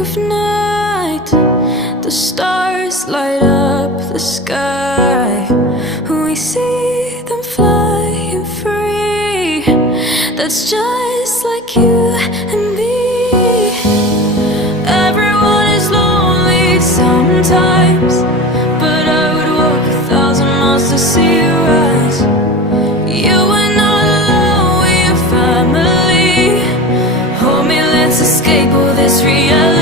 of night, the stars light up the sky. We see them flying free. That's just like you and me. Everyone is lonely sometimes, but I would walk 1,000 miles to see you rise. You are not alone, we're family. Hold me, let's escape all this reality.